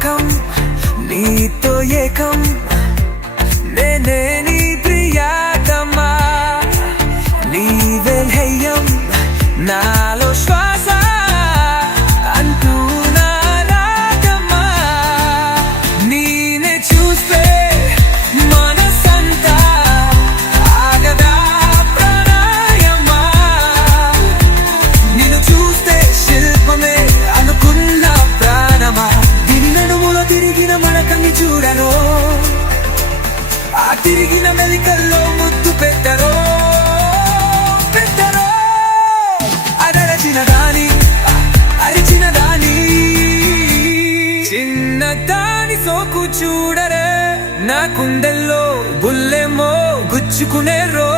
లోకం నీతో ఏకం నేనే నీ ప్రియాతమా నీ వెయ్యం నా తిరిగిన చూడను. ఆ తిరిగిన మెలికల్లో ముద్దు పెట్టరో పెట్టరో అరచిన దాని అరిచిన దాని. చిన్న దాని సోకు చూడరే. నా కుండల్లో బుల్లెమో గుచ్చుకునే రో